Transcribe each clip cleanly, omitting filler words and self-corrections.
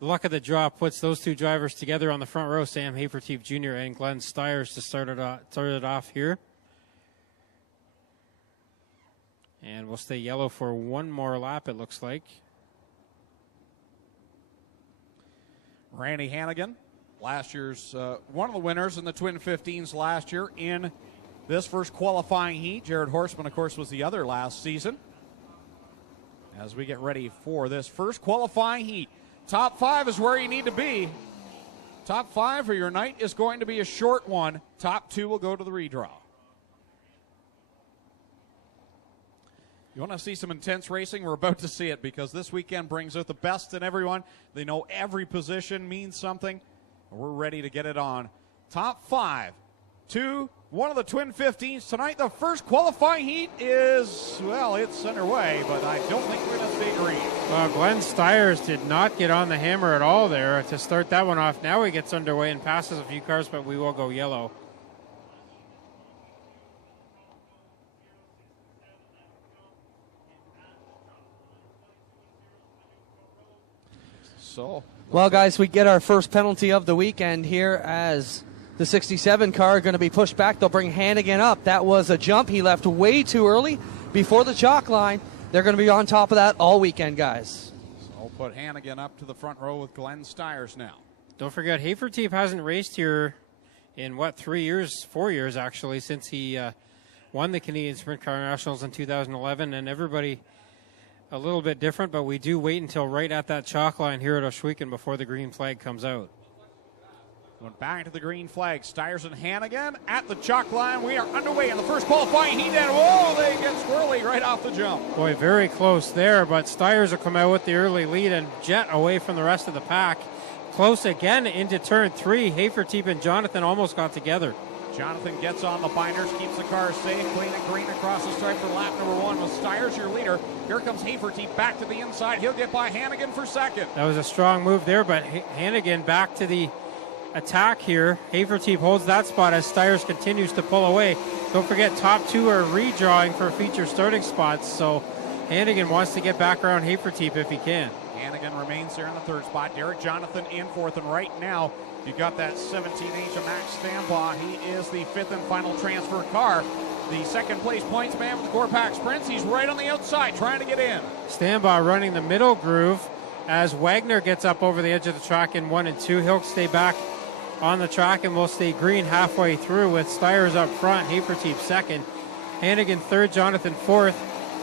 The luck of the draw puts those two drivers together on the front row, Sam Haferteep Jr. and Glenn Styres to start it off here. And we'll stay yellow for one more lap, it looks like. Randy Hannigan, last year's one of the winners in the Twin 15s last year in this first qualifying heat. Jared Horseman, of course, was the other last season. As we get ready for this first qualifying heat. Top 5 is where you need to be. Top 5 for your night is going to be a short one. Top 2 will go to the redraw. You want to see some intense racing? We're about to see it, because this weekend brings out the best in everyone. They know every position means something. We're ready to get it on. Top 5 to one of the Twin 15s tonight. The first qualifying heat is, well, it's underway, but I don't think we're going to stay green. Well, Glenn Styres did not get on the hammer at all there to start that one off. Now he gets underway and passes a few cars, but we will go yellow. Well, guys, we get our first penalty of the weekend here as the 67 car going to be pushed back. They'll bring Hannigan up. That was a jump. He left way too early before the chalk line. They're going to be on top of that all weekend, guys. So we'll put Hannigan up to the front row with Glenn Styres now. Don't forget, Haferteep hasn't raced here in, 4 years actually, since he won the Canadian Sprint Car Nationals in 2011, and everybody a little bit different, but we do wait until right at that chalk line here at Oshwegan before the green flag comes out. Going back to the green flag, Styres and Hannigan at the chalk line. We are underway in the first qualifying heat, and whoa, they get squirrely right off the jump. Boy, very close there, but Styres will come out with the early lead and jet away from the rest of the pack. Close again into turn 3. Haferteep and Jonathan almost got together. Jonathan gets on the binders, keeps the car safe, clean and green across the stripe for lap number 1 with Styres your leader. Here comes Haferteep back to the inside. He'll get by Hannigan for second. That was a strong move there, but Hannigan back to the attack here. Haferteep holds that spot as Styres continues to pull away. Don't forget, top 2 are redrawing for feature starting spots, so Hannigan wants to get back around Haferteep if he can. Hannigan remains there in the 3rd spot. Derek Jonathan in 4th, and right now you got that 17H of Max Stambaugh. He is the 5th and final transfer car. The 2nd place points man with the Core Pack Sprints. He's right on the outside trying to get in. Stambaugh running the middle groove as Wagner gets up over the edge of the track in 1 and 2. He'll stay back on the track and we'll stay green halfway through with Styres up front, Haferteep 2nd, Hannigan 3rd, Jonathan 4th.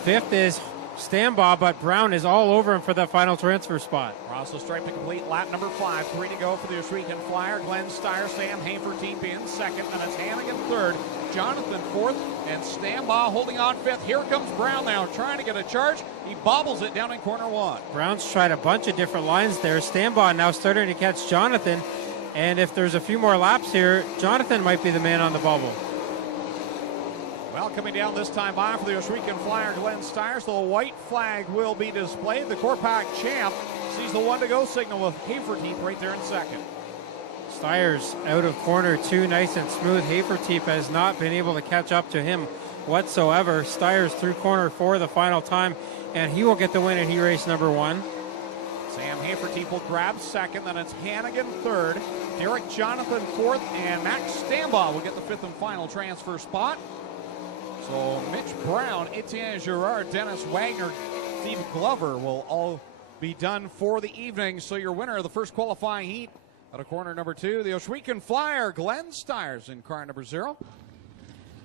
5th is Stambaugh, but Brown is all over him for that final transfer spot. Across the stripe to complete lap number 5. 3 to go for the Oshwegan Flyer. Glenn Styres, Sam Haferteep in 2nd, and it's Hannigan 3rd, Jonathan 4th, and Stambaugh holding on 5th. Here comes Brown now, trying to get a charge. He bobbles it down in corner 1. Brown's tried a bunch of different lines there. Stambaugh now starting to catch Jonathan, and if there's a few more laps here, Jonathan might be the man on the bubble. Well, coming down this time by for the Oshwegan Flyer, Glenn Styres. The white flag will be displayed. The Core Pack champ sees the 1 to go signal with Haferteep right there in 2nd. Styres out of corner 2, nice and smooth. Haferteep has not been able to catch up to him whatsoever. Styres through corner 4 the final time, and he will get the win in heat race number 1. Sam Haferteep will grab 2nd, then it's Hannigan 3rd, Derek Jonathan 4th, and Max Stambaugh will get the 5th and final transfer spot. So Mitch Brown, Etienne Girard, Dennis Wagner, Steve Glover will all be done for the evening. So your winner of the first qualifying heat out of corner number 2, the Oshwegan Flyer, Glenn Styres in car number 0.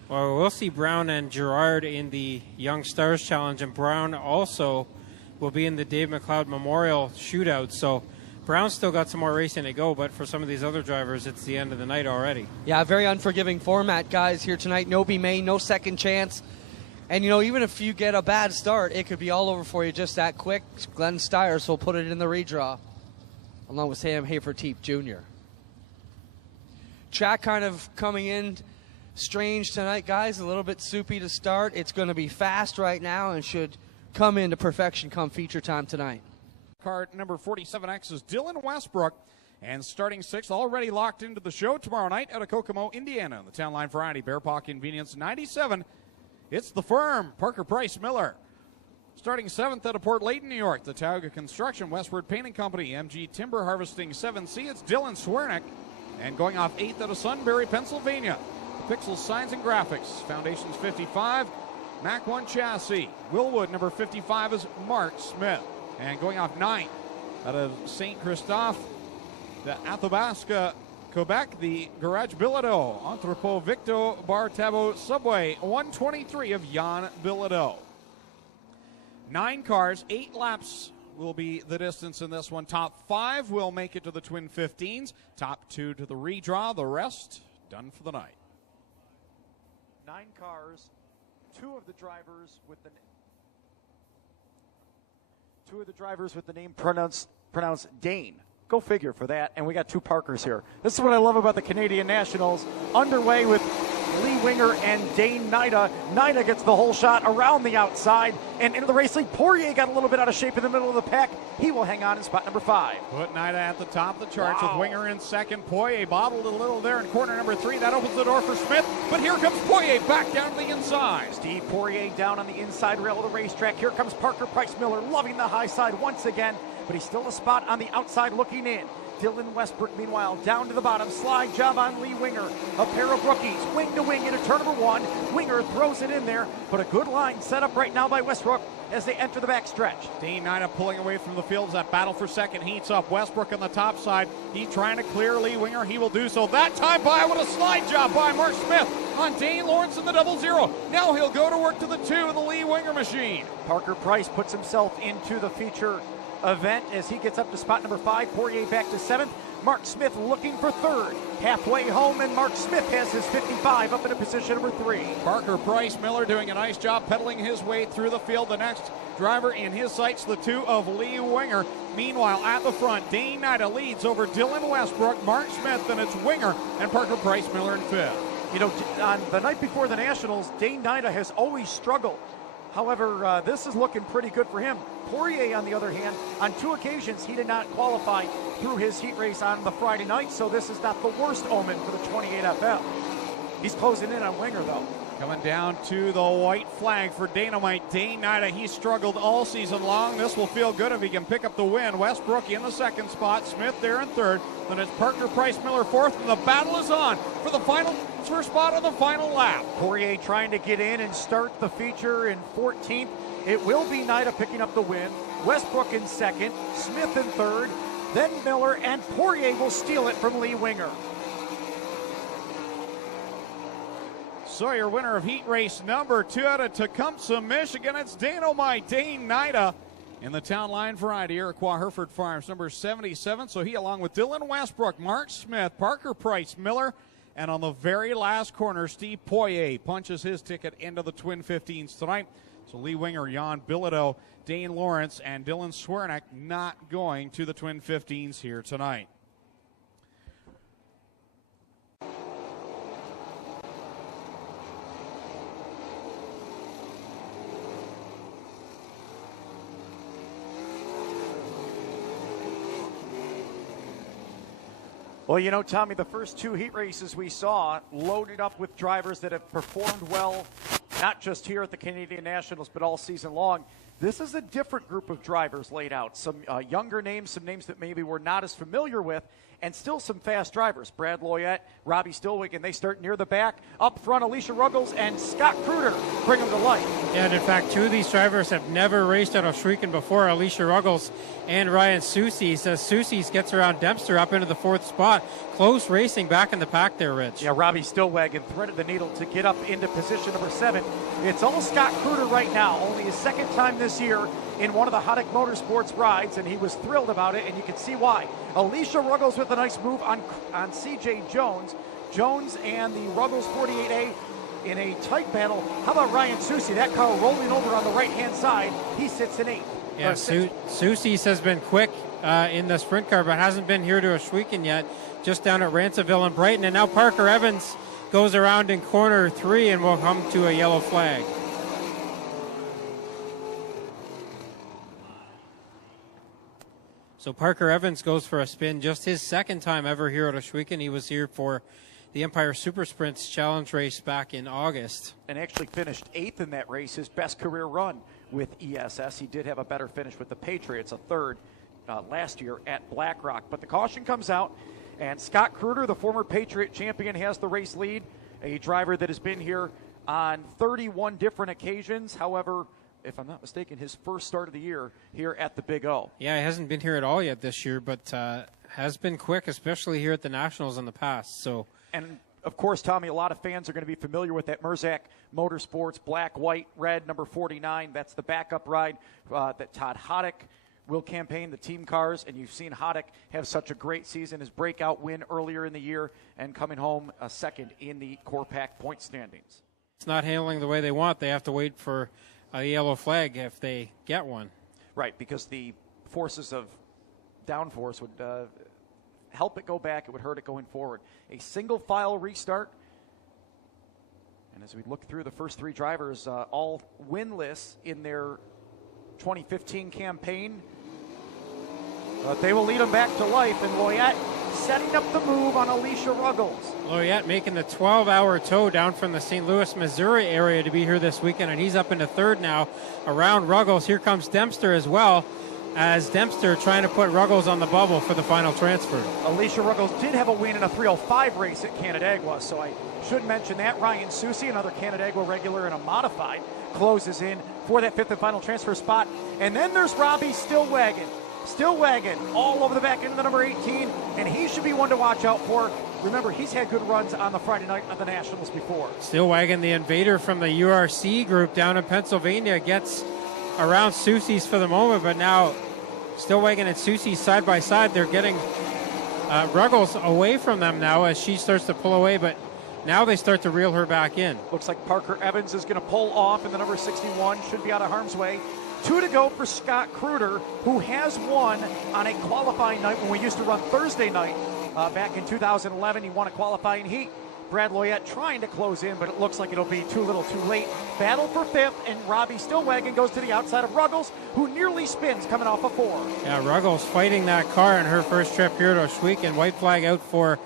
Well, we'll see Brown and Girard in the Young Stars Challenge, and Brown also will be in the Dave McLeod Memorial Shootout. So Brown's still got some more racing to go, but for some of these other drivers, it's the end of the night already. Yeah, very unforgiving format, guys, here tonight. No be made, no second chance. And, you know, even if you get a bad start, it could be all over for you just that quick. Glenn Styres will put it in the redraw, along with Sam Haferteep Jr. Track kind of coming in strange tonight, guys. A little bit soupy to start. It's going to be fast right now and should come into perfection come feature time tonight. Card number 47X is Dylan Westbrook, and starting 6th, already locked into the show tomorrow night out of Kokomo, Indiana. The Town Line Variety, Bear Paw Convenience 97. It's the Firm, Parker Price Miller. Starting 7th out of Port Layton, New York, the Tioga Construction, Westward Painting Company, MG Timber Harvesting 7C, it's Dylan Swernick. And going off 8th out of Sunbury, Pennsylvania, the Pixels Signs and Graphics, Foundations 55, Mac 1 Chassis. Willwood, number 55, is Mark Smith. And going off 9th out of St. Christophe, the Athabasca, Quebec, the Garage Bilodeau, Entrepot Victo Bar Tabo Subway, 123 of Jan Bilodeau. 9 cars, 8 laps will be the distance in this one. Top 5 will make it to the Twin 15s. Top 2 to the redraw. The rest done for the night. 9 cars, 2 of the drivers with the name pronounced Dane. Go figure for that. And we got 2 Parkers here. This is what I love about the Canadian Nationals. Underway with Lee Winger and Dane Nida. Nida gets the whole shot around the outside and into the race lead. Poirier got a little bit out of shape in the middle of the pack. He will hang on in spot number 5. Put Nida at the top of the charts with Winger in second. Poirier bobbled a little there in corner number 3. That opens the door for Smith. But here comes Poirier back down to the inside. Steve Poirier down on the inside rail of the racetrack. Here comes Parker Price Miller loving the high side once again. But he's still a spot on the outside looking in. Dylan Westbrook, meanwhile, down to the bottom. Slide job on Lee Winger. A pair of rookies, wing to wing into turn number 1. Winger throws it in there, but a good line set up right now by Westbrook as they enter the backstretch. Dane Nida pulling away from the field as that battle for second heats up. Westbrook on the top side. He's trying to clear Lee Winger. He will do so. That time by with a slide job by Mark Smith on Dane Lawrence in the 00. Now he'll go to work to the 2 of the Lee Winger machine. Parker Price puts himself into the feature event as he gets up to spot number 5. Poirier back to 7th. Mark Smith looking for 3rd. Halfway home, and Mark Smith has his 55 up into position number 3. Parker Price Miller doing a nice job pedaling his way through the field. The next driver in his sights, the 2 of Lee Winger. Meanwhile, at the front, Dane Nida leads over Dylan Westbrook, Mark Smith, then it's Winger and Parker Price Miller in 5th. You know, on the night before the Nationals, Dane Nida has always struggled. However, this is looking pretty good for him. Poirier, on the other hand, on 2 occasions, he did not qualify through his heat race on the Friday night, so this is not the worst omen for the 28 FL. He's closing in on Winger, though. Coming down to the white flag for Dynamite. Dane Nida, he struggled all season long. This will feel good if he can pick up the win. Westbrook in the 2nd spot, Smith there in 3rd. Then it's Parker Price Miller 4th, and the battle is on for the final first spot on the final lap. Poirier trying to get in and start the feature in 14th. It will be Nida picking up the win. Westbrook in 2nd, Smith in 3rd, then Miller, and Poirier will steal it from Lee Winger. So your winner of heat race number 2 out of Tecumseh, Michigan, it's Dynamite Dane Nida in the Town Line Variety, Iroquois Hereford Farms, number 77. So he, along with Dylan Westbrook, Mark Smith, Parker Price Miller, and on the very last corner, Steve Poirier punches his ticket into the Twin 15s tonight. So Lee Winger, Jan Bilodeau, Dane Lawrence, and Dylan Swernick not going to the Twin 15s here tonight. Well, you know, Tommy, the first 2 heat races we saw loaded up with drivers that have performed well, not just here at the Canadian Nationals, but all season long. This is a different group of drivers laid out. Some younger names, some names that maybe we're not as familiar with, and still some fast drivers. Brad Loyette, Robbie Stillwick, and they start near the back. Up front, Alicia Ruggles and Scott Kruger bring them to life. Yeah, and in fact, 2 of these drivers have never raced out of Shrieken before, Alicia Ruggles and Ryan Soucies. As Soucies gets around Dempster up into the 4th spot. Close racing back in the pack there, Rich. Yeah, Robbie Stillwagon threaded the needle to get up into position number 7. It's all Scott Kruger right now, only his 2nd time this year in one of the Hoddick Motorsports rides, and he was thrilled about it, and you can see why. Alicia Ruggles with a nice move on C.J. Jones. Jones and the Ruggles 48A in a tight battle. How about Ryan Soucy? That car rolling over on the right-hand side. He sits in 8th. Yeah, Soucy's has been quick in the sprint car, but hasn't been here to Oshwegan yet, just down at Ransomville and Brighton. And now Parker Evans goes around in corner 3 and will come to a yellow flag. So Parker Evans goes for a spin, just his 2nd time ever here at Oshwegan. He was here for the Empire Super Sprints Challenge race back in August. And actually finished 8th in that race, his best career run with ESS. He did have a better finish with the Patriots, a 3rd last year at Black Rock. But the caution comes out, and Scott Kruder, the former Patriot champion, has the race lead, a driver that has been here on 31 different occasions. However, if I'm not mistaken, his first start of the year here at the Big O. Yeah, he hasn't been here at all yet this year, but has been quick, especially here at the Nationals in the past. So, and of course, Tommy, a lot of fans are going to be familiar with that Merzac Motorsports black, white, red, number 49. That's the backup ride that Todd Hoddick will campaign, the team cars, and you've seen Hoddick have such a great season, his breakout win earlier in the year, and coming home second in the Core Pack point standings. It's not handling the way they want. They have to wait for a yellow flag if they get one. Right, because the forces of downforce would help it go back. It would hurt it going forward. A single file restart. And as we look through the first 3 drivers, all winless in their 2015 campaign, but they will lead them back to life. And Loyette setting up the move on Alicia Ruggles. Loyette making the 12-hour tow down from the St. Louis, Missouri area to be here this weekend, and he's up into 3rd now around Ruggles. Here comes Dempster as well, as Dempster trying to put Ruggles on the bubble for the final transfer. Alicia Ruggles did have a win in a 3:05 race at Canandaigua, so I should mention that. Ryan Susi, another Canandaigua regular in a modified, closes in for that 5th and final transfer spot. And then there's Robbie Stillwagon. Stillwagon all over the back end of the number 18, and he should be one to watch out for. Remember, he's had good runs on the Friday night of the Nationals before. Stillwagon, the invader from the URC group down in Pennsylvania, gets around Susie's for the moment, but now Stillwagon and Susie side by side. They're getting Ruggles away from them now as she starts to pull away, but now they start to reel her back in. Looks like Parker Evans is going to pull off in the number 61, should be out of harm's way. 2 to go for Scott Kruder, who has won on a qualifying night when we used to run Thursday night. Back in 2011, he won a qualifying heat. Brad Loyette trying to close in, but it looks like it'll be too little too late. Battle for 5th, and Robbie Stillwagon goes to the outside of Ruggles, who nearly spins coming off a 4. Yeah, Ruggles fighting that car in her first trip here to Oshweek, white flag out for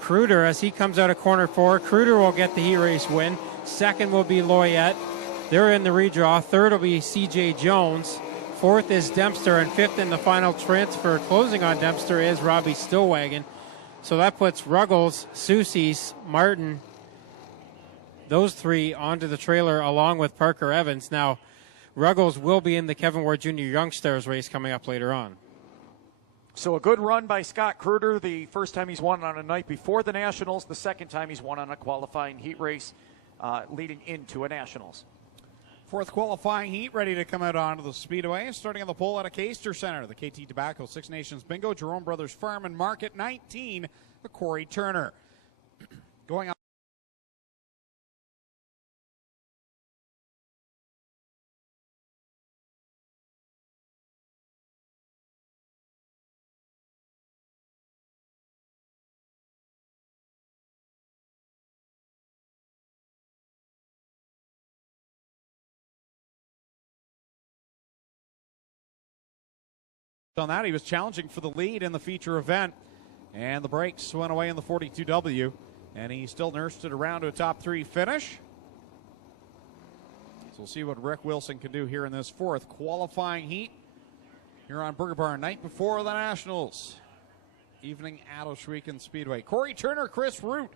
Kruder as he comes out of corner 4. Kruder will get the heat race win. 2nd will be Loyette. They're in the redraw. 3rd will be CJ Jones. 4th is Dempster, and 5th in the final transfer. Closing on Dempster is Robbie Stillwagon. So that puts Ruggles, Susie's, Martin, those 3 onto the trailer along with Parker Evans. Now, Ruggles will be in the Kevin Ward Jr. Young Stars race coming up later on. So a good run by Scott Kruder, the first time he's won on a night before the Nationals, the second time he's won on a qualifying heat race leading into a Nationals. 4th qualifying heat ready to come out onto the speedway. Starting on the pole at a Caster Center, the KT Tobacco Six Nations Bingo, Jerome Brothers Farm and Market 19, the Corey Turner. Going on. On that, he was challenging for the lead in the feature event, and the brakes went away in the 42W, and he still nursed it around to a top 3 finish. So we'll see what Rick Wilson can do here in this 4th qualifying heat here on Burger Bar, night before the Nationals. Evening at Oshweek Speedway. Corey Turner, Chris Root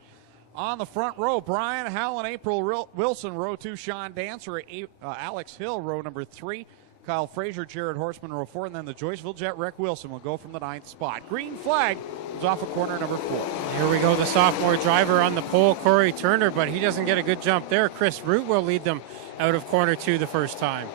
on the front row. Brian Howland, April Wilson, row 2. Sean Dancer, Alex Hill, row number 3. Kyle Frazier, Jared Horseman, row 4, and then the Joyceville Jet Rick Wilson will go from the 9th spot. Green flag is off of corner number 4. Here we go, the sophomore driver on the pole, Corey Turner, but he doesn't get a good jump there. Chris Root will lead them out of corner 2 the first time.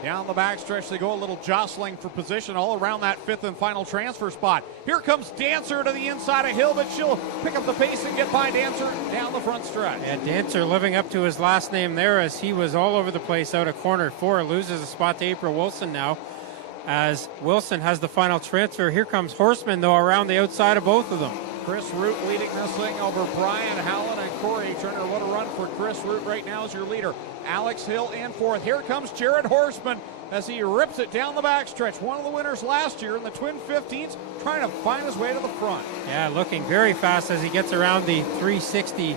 Down the backstretch, they go a little jostling for position all around that 5th and final transfer spot. Here comes Dancer to the inside of Hill, but she'll pick up the pace and get by Dancer down the front stretch. And Dancer living up to his last name there as he was all over the place out of corner 4. Loses a spot to April Wilson now as Wilson has the final transfer. Here comes Horseman, though, around the outside of both of them. Chris Root leading this thing over Brian Howland and Corey Turner. What a run for Chris Root right now as your leader. Alex Hill in 4th. Here comes Jared Horseman as he rips it down the backstretch. One of the winners last year in the Twin 15s, trying to find his way to the front. Yeah, looking very fast as he gets around the 360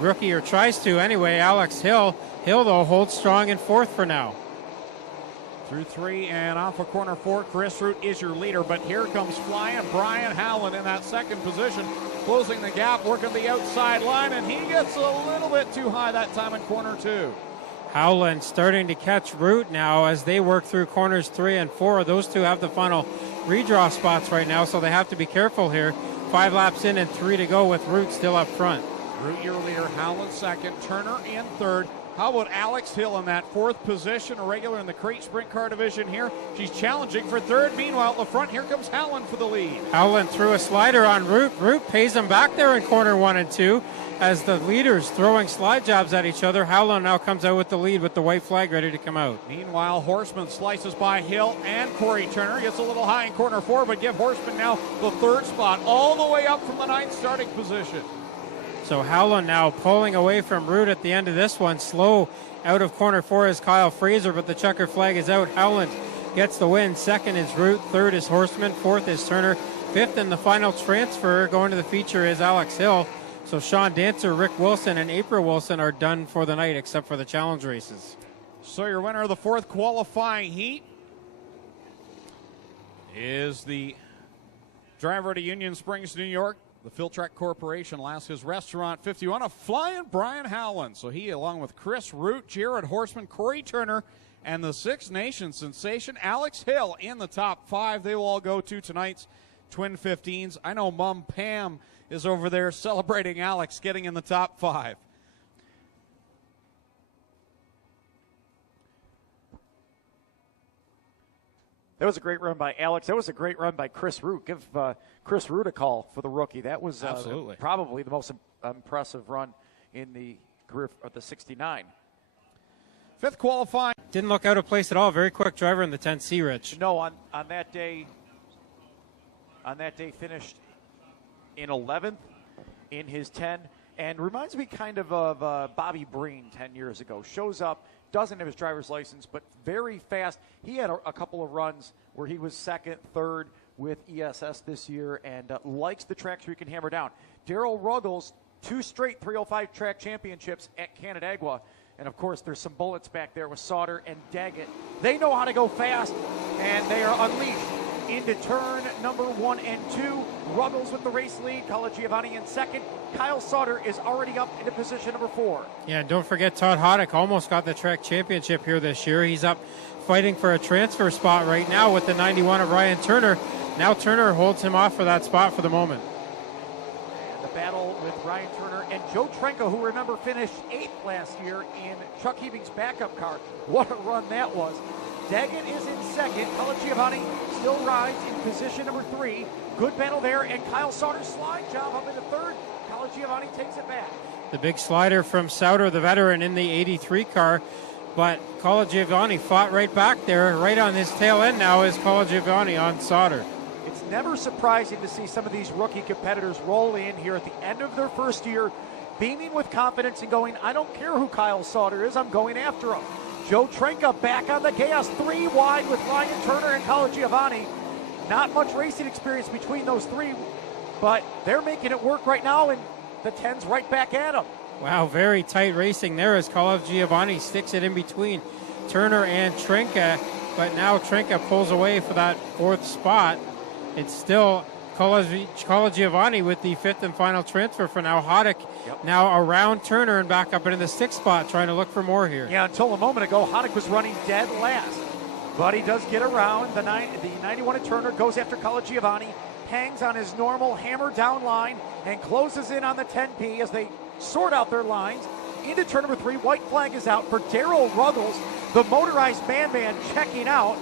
rookie, or tries to anyway. Alex Hill. Hill, though, holds strong in fourth for now. Through 3 and off of corner 4, Chris Root is your leader, but here comes flying Brian Howland in that second position, closing the gap, working the outside line, and he gets a little bit too high that time in corner 2. Howland starting to catch Root now as they work through corners 3 and 4. Those two have the final redraw spots right now, so they have to be careful here. 5 laps in and 3 to go with Root still up front. Root your leader, Howland second, Turner in third. How about Alex Hill in that fourth position, a regular in the crate sprint car division here. She's challenging for third. Meanwhile, at the front, here comes Howland for the lead. Howland threw a slider on Root. Root pays him back there in corner 1 and 2 as the leaders throwing slide jobs at each other. Howland now comes out with the lead with the white flag ready to come out. Meanwhile, Horseman slices by Hill and Corey Turner. Gets a little high in corner 4, but give Horseman now the third spot, all the way up from the 9th starting position. So Howland now pulling away from Root at the end of this one. Slow out of corner 4 is Kyle Fraser, but the checker flag is out. Howland gets the win. Second is Root. Third is Horseman. Fourth is Turner. Fifth in the final transfer going to the feature is Alex Hill. So Sean Dancer, Rick Wilson, and April Wilson are done for the night except for the challenge races. So your winner of the fourth qualifying heat is the driver to Union Springs, New York. The Philtrack Corporation, Alaska's Restaurant 51, a flying Brian Howland. So he, along with Chris Root, Jared Horseman, Corey Turner, and the Six Nations sensation Alex Hill in the top 5. They will all go to tonight's Twin 15s. I know Mom Pam is over there celebrating Alex getting in the top 5. That was a great run by Alex. That was a great run by Chris Root. Give Chris Root a call for the rookie. That was probably the most impressive run in the career of the 69. Fifth qualifying. Didn't look out of place at all. Very quick driver in the 10C, Rich. No, on that day finished in 11th in his 10, and reminds me kind of Bobby Breen 10 years ago. Shows up, doesn't have his driver's license, but very fast. He had a couple of runs where he was second, third with ESS this year, and likes the tracks where he can hammer down. Darryl Ruggles, 2 straight 305 track championships at Canandaigua. And, of course, there's some bullets back there with Sauter and Daggett. They know how to go fast, and they are unleashed into turn number 1 and 2. Ruggles with the race lead. Giovanni in second. Kyle Sauter is already up into position number 4. Yeah, and don't forget Todd Hoddick almost got the track championship here this year. He's up fighting for a transfer spot right now with the 91 of Ryan Turner. Now Turner holds him off for that spot for the moment. The battle with Ryan Turner and Joe Trenko, who, remember, finished 8th last year in Chuck Hebing's backup car. What a run that was. Daggett is in second. Giovanni still rides in position number 3. Good battle there, and Kyle Sauter's slide job up into third. Giovanni takes it back. The big slider from Sauter, the veteran, in the 83 car. But Giovanni fought right back there. Right on his tail end now is Giovanni on Sauter. It's never surprising to see some of these rookie competitors roll in here at the end of their first year, beaming with confidence and going, I don't care who Kyle Sauter is, I'm going after him. Joe Trenka back on the gas, 3 wide with Ryan Turner and Giovanni. Not much racing experience between those 3, but they're making it work right now, and the 10's right back at them. Wow, very tight racing there as Giovanni sticks it in between Turner and Trenka, but now Trenka pulls away for that 4th spot. It's still Giovanni with the 5th and final transfer for now. Hoddick now around Turner and back up into the 6th spot, trying to look for more here. Yeah, until a moment ago, Hoddick was running dead last. But he does get around. The 91 of Turner goes after Giovanni, hangs on his normal hammer down line, and closes in on the 10P as they sort out their lines. Into turn number 3, white flag is out for Darryl Ruggles, the motorized man checking out.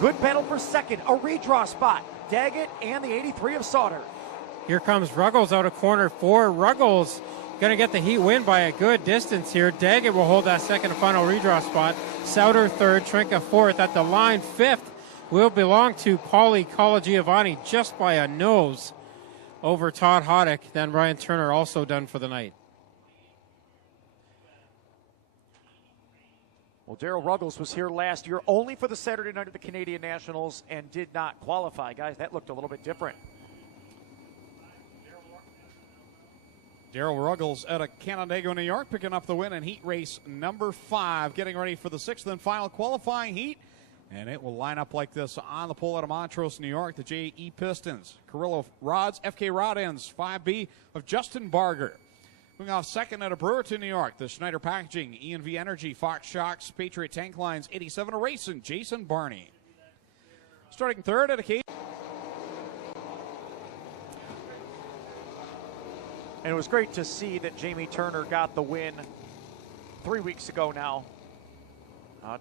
Good battle for second, a redraw spot. Daggett and the 83 of Sauter. Here comes Ruggles out of corner 4. Ruggles going to get the heat win by a good distance here. Daggett will hold that second and final redraw spot. Sauter 3rd, Trenka 4th. At the line, 5th will belong to Paulie Giovanni just by a nose over Todd Hoddick. Then Ryan Turner also done for the night. Well, Darryl Ruggles was here last year only for the Saturday night of the Canadian Nationals and did not qualify. Guys, that looked a little bit different. Darryl Ruggles out of Canandaigua, New York, picking up the win in heat race number 5, getting ready for the 6th and final qualifying heat. And it will line up like this on the pole out of Montrose, New York. The JE Pistons, Carrillo Rods, FK Rod Ends, 5B of Justin Barger. Moving off second out of Brewerton, New York, the Schneider Packaging, E&V Energy, Fox Shocks, Patriot Tank Lines, 87 of Racing, Jason Barney. Starting third at a case. And it was great to see that Jamie Turner got the win 3 weeks ago now.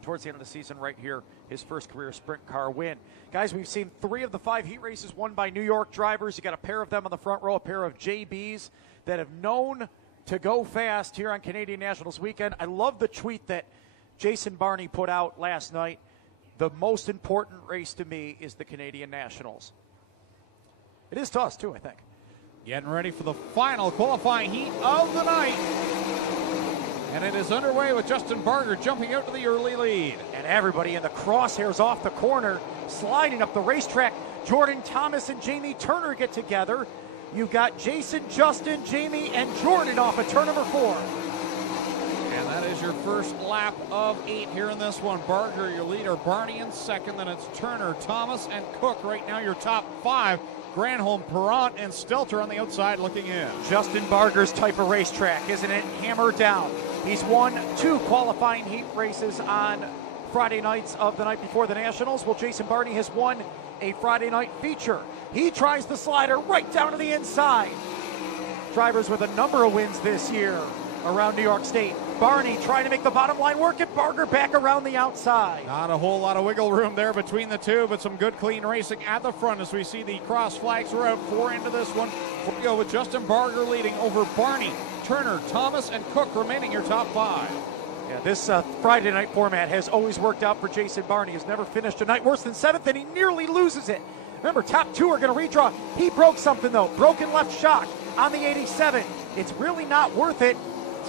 Towards the end of the season right here, his first career sprint car win. Guys, we've seen 3 of the 5 heat races won by New York drivers. You got a pair of them on the front row, a pair of JBs that have known to go fast here on Canadian Nationals weekend. I love the tweet that Jason Barney put out last night. The most important race to me is the Canadian Nationals. It is to us too, I think. Getting ready for the final qualifying heat of the night. And it is underway with Justin Barger jumping out to the early lead. And everybody in the crosshairs off the corner, sliding up the racetrack. Jordan Thomas and Jamie Turner get together. You've got Jason, Justin, Jamie, and Jordan off of turn number 4. And that is your first lap of 8 here in this one. Barger, your leader, Barney in second. Then it's Turner, Thomas, and Cook. Right now your top 5. Granholm, Perrant, and Stelter on the outside looking in. Justin Barger's type of racetrack, isn't it? Hammer down. He's won 2 qualifying heat races on Friday nights of the night before the Nationals. Well, Jason Barney has won a Friday night feature. He tries the slider right down to the inside. Drivers with a number of wins this year around New York State. Barney trying to make the bottom line work, and Barger back around the outside. Not a whole lot of wiggle room there between the two, but some good clean racing at the front as we see the cross flags. We're out 4 into this one. We go with Justin Barger leading over Barney, Turner, Thomas, and Cook remaining your top 5. Yeah, this Friday night format has always worked out for Jason Barney. He's never finished a night worse than 7th, and he nearly loses it. Remember, top 2 are going to redraw. He broke something, though. Broken left shock on the 87. It's really not worth it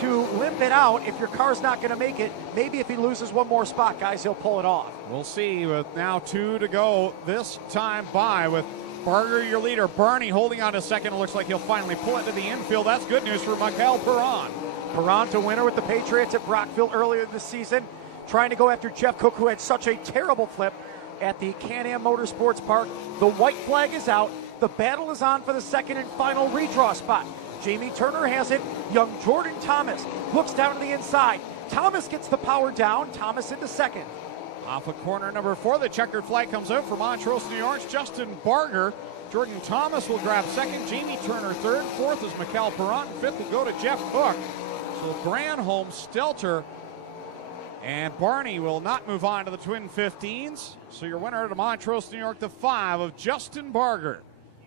to limp it out if your car's not going to make it. Maybe if he loses one more spot, guys, he'll pull it off. We'll see with now 2 to go this time by with Barger, your leader. Barney holding on to second. It looks like he'll finally pull it to the infield. That's good news for Michael Perrant. Perrant, a winner with the Patriots at Brockville earlier this season, trying to go after Jeff Cook, who had such a terrible flip at the Can-Am Motorsports Park. The white flag is out. The battle is on for the second and final redraw spot. Jamie Turner has it. Young Jordan Thomas looks down to the inside. Thomas gets the power down. Thomas into second. Off of corner number 4, the checkered flag comes out for Montrose, New York's Justin Barger. Jordan Thomas will grab second. Jamie Turner third. Fourth is Michael Perrant. Fifth will go to Jeff Cook. So Granholm, Stelter, and Barney will not move on to the Twin 15s. So your winner out of Montrose, New York, the 5 of Justin Barger.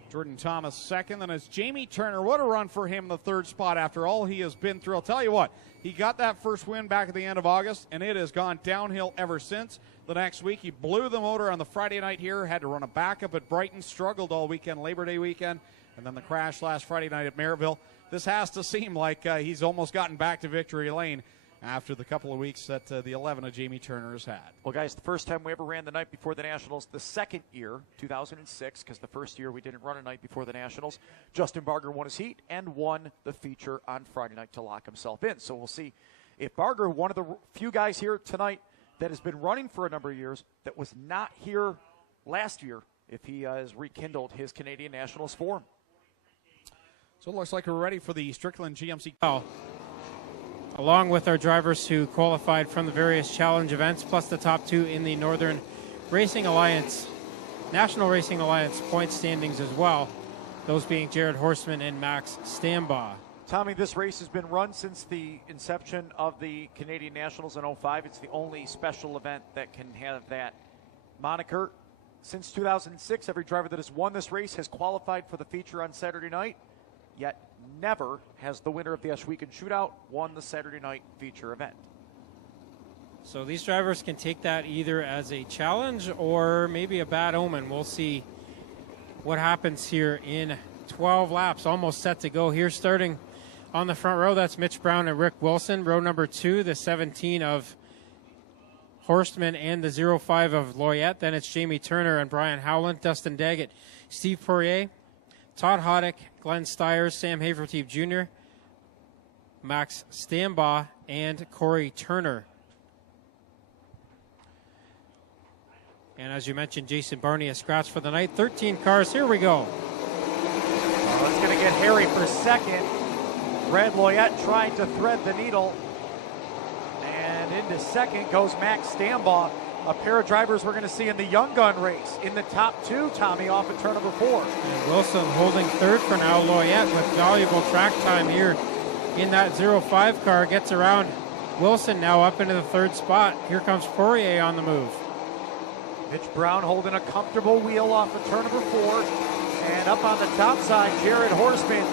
Jordan Thomas second, then it's Jamie Turner. What a run for him in the 3rd spot after all he has been through. I'll tell you what, he got that first win back at the end of August, and it has gone downhill ever since. The next week, he blew the motor on the Friday night here, had to run a backup at Brighton, struggled all weekend, Labor Day weekend, and then the crash last Friday night at Maryville. This has to seem like he's almost gotten back to victory lane after the couple of weeks that the 11 of Jamie Turner has had. Well, guys, the first time we ever ran the night before the Nationals, the second year, 2006, because the first year we didn't run a night before the Nationals, Justin Barger won his heat and won the feature on Friday night to lock himself in. So we'll see if Barger, one of the few guys here tonight that has been running for a number of years, that was not here last year, if he has rekindled his Canadian Nationals form. So it looks like we're ready for the Strickland GMC. Along with our drivers who qualified from the various challenge events, plus the top 2 in the Northern Racing Alliance, National Racing Alliance point standings as well, those being Jared Horstman and Max Stambaugh. Tommy, this race has been run since the inception of the Canadian Nationals in 05. It's the only special event that can have that moniker. Since 2006, every driver that has won this race has qualified for the feature on Saturday night, yet never has the winner of the Ashweekend Shootout won the Saturday night feature event. So these drivers can take that either as a challenge or maybe a bad omen. We'll see what happens here in 12 laps, almost set to go here. Starting on the front row, that's Mitch Brown and Rick Wilson. Row number 2, the 17 of Horstman and the 05 of Loyette. Then it's Jamie Turner and Brian Howland, Dustin Daggett, Steve Poirier, Todd Hoddick, Glenn Styres, Sam Haverteep Jr., Max Stambaugh, and Corey Turner. And as you mentioned, Jason Barney a scratch for the night. 13 cars. Here we go. Well, it's going to get hairy for second. Brad Loyette trying to thread the needle. And into second goes Max Stambaugh. A pair of drivers we're going to see in the Young Gun race. In the top two, Tommy, off at turn number 4. And Wilson holding third for now. Loyette with valuable track time here in that 05 car. Gets around Wilson now up into the third spot. Here comes Poirier on the move. Mitch Brown holding a comfortable wheel off of turn number 4. And up on the top side, Jared Horstman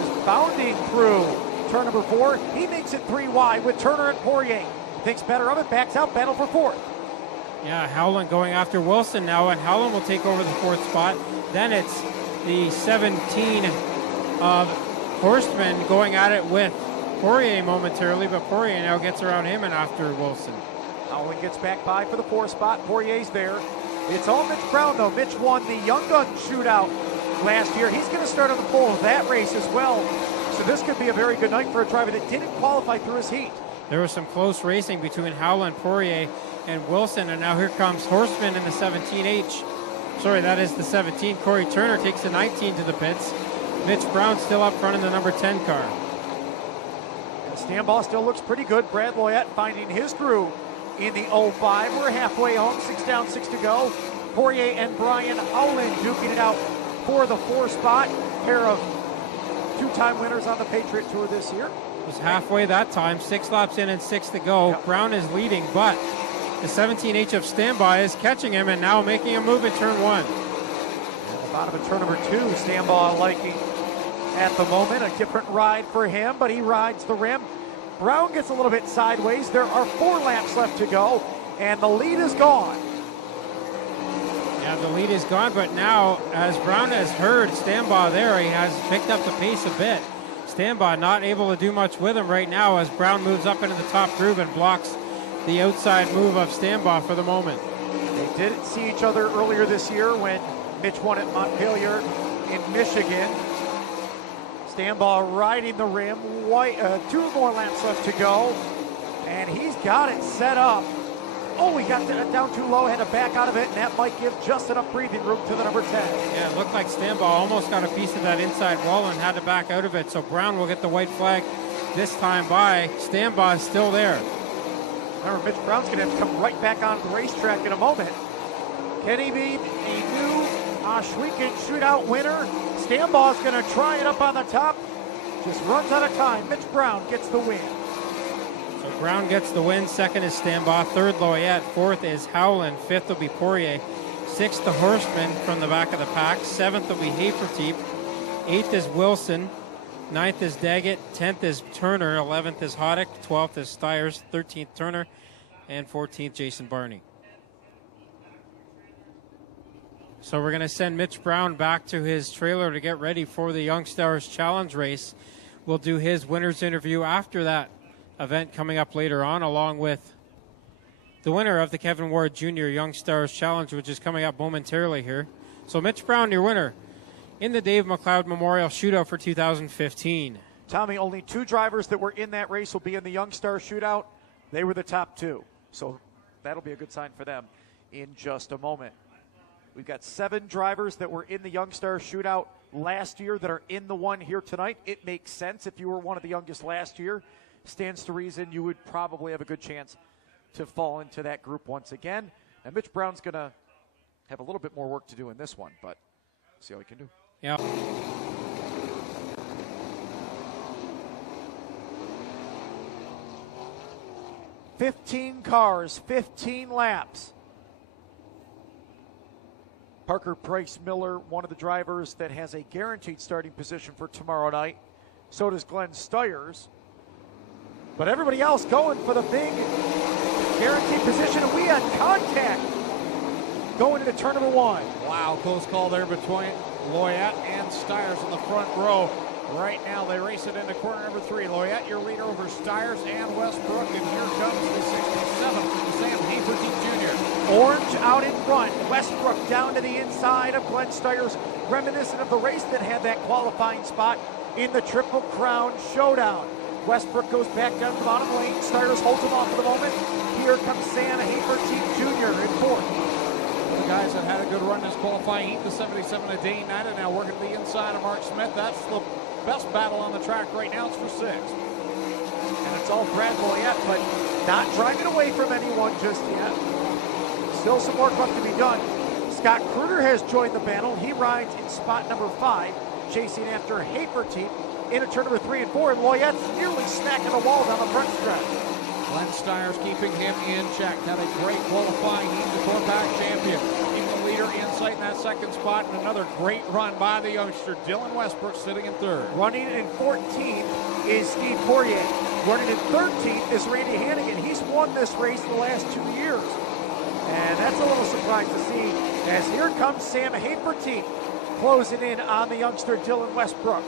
is bounding through turn number 4. He makes it 3 wide with Turner and Poirier. Thinks better of it, backs out, battle for 4th. Yeah, Howland going after Wilson now, and Howland will take over the 4th spot. Then it's the 17 of Horstman going at it with Poirier momentarily, but Poirier now gets around him and after Wilson. Howland gets back by for the 4th spot. Poirier's there. It's all Mitch Brown, though. Mitch won the Young Gun shootout last year. He's going to start on the pole of that race as well. So this could be a very good night for a driver that didn't qualify through his heat. There was some close racing between Howland, Poirier, and Wilson, and now here comes Horstman in the 17H. Sorry, that is the 17. Corey Turner takes the 19 to the pits. Mitch Brown still up front in the number 10 car. And Stambaugh still looks pretty good. Brad Loyette finding his groove in the 05. We're halfway home, 6 down, 6 to go. Poirier and Brian Howland duking it out for the 4th spot. Pair of 2-time winners on the Patriot Tour this year. Was halfway that time, 6 laps in and 6 to go. Yep. Brown is leading, but the 17H of Stambaugh is catching him and now making a move at turn 1. At the bottom of turn number 2, Stambaugh liking at the moment. A different ride for him, but he rides the rim. Brown gets a little bit sideways. There are 4 laps left to go, and the lead is gone. Yeah, the lead is gone, but now, as Brown has heard Stambaugh there, he has picked up the pace a bit. Stambaugh not able to do much with him right now as Brown moves up into the top groove and blocks the outside move of Stambaugh for the moment. They didn't see each other earlier this year when Mitch won at Montpelier in Michigan. Stambaugh riding the rim, 2 more laps left to go, and he's got it set up. Oh, he got down too low, had to back out of it, and that might give just enough breathing room to the number 10. Yeah, it looked like Stambaugh almost got a piece of that inside wall and had to back out of it, so Brown will get the white flag this time by. Stambaugh is still there. Remember, Mitch Brown's going to have to come right back on the racetrack in a moment. Can he be a new Ashweekend shootout winner? Stambaugh's going to try it up on the top. Just runs out of time. Mitch Brown gets the win. So Brown gets the win. Second is Stambaugh. Third, Loyette. Fourth is Howland. Fifth will be Poirier. Sixth, the Horstman from the back of the pack. Seventh will be Haferteep. Eighth is Wilson. Ninth is Daggett. 10th is Turner. 11th is Hoddick. 12th is Styres. 13th Turner. And 14th Jason Barney. So we're going to send Mitch Brown back to his trailer to get ready for the Young Stars Challenge race. We'll do his winner's interview after that event coming up later on, along with the winner of the Kevin Ward Jr. Young Stars Challenge, which is coming up momentarily here. So Mitch Brown, your winner in the Dave McLeod Memorial Shootout for 2015. Tommy, only 2 drivers that were in that race will be in the Young Stars Shootout. They were the top 2. So that'll be a good sign for them in just a moment. We've got 7 drivers that were in the Young Stars Shootout last year that are in the one here tonight. It makes sense. If you were one of the youngest last year, stands to reason you would probably have a good chance to fall into that group once again. And Mitch Brown's going to have a little bit more work to do in this one, but see how he can do. Yeah. "15 cars, 15 laps. Parker Price Miller, one of the drivers that has a guaranteed starting position for tomorrow night. So does Glenn Styres. But everybody else going for the big guaranteed position. And we had contact going into turn number 1. Wow, close call there between Loyette and Styres in the front row. Right now, they race it into corner number 3. Loyette, your leader over Styres and Westbrook. And here comes the 67 from Sam Hafertein Jr. Orange out in front. Westbrook down to the inside of Glenn Styres, reminiscent of the race that had that qualifying spot in the Triple Crown Showdown. Westbrook goes back down the bottom lane. Styres holds him off for the moment. Here comes Sam Hafertein Jr. in fourth. The guys that had a good run this qualifying heat, the 77 a day night, and now working the inside of Mark Smith. That's the best battle on the track right now. It's for 6. And it's all Brad Loyette, but not driving away from anyone just yet. Still some work left to be done. Scott Kruger has joined the battle. He rides in spot number 5, chasing after Hafertein into turn number 3 and 4. And Loyette's nearly smacking the wall down the front stretch. Glenn Styres keeping him in check. Had a great qualifying heat, the four-back champion. Keeping the leader in sight in that second spot, and another great run by the youngster, Dylan Westbrook, sitting in 3rd. Running in 14th is Steve Poirier. Running in 13th is Randy Hannigan. He's won this race the last 2 years. And that's a little surprise to see, as here comes Sam Hafertein closing in on the youngster Dylan Westbrook.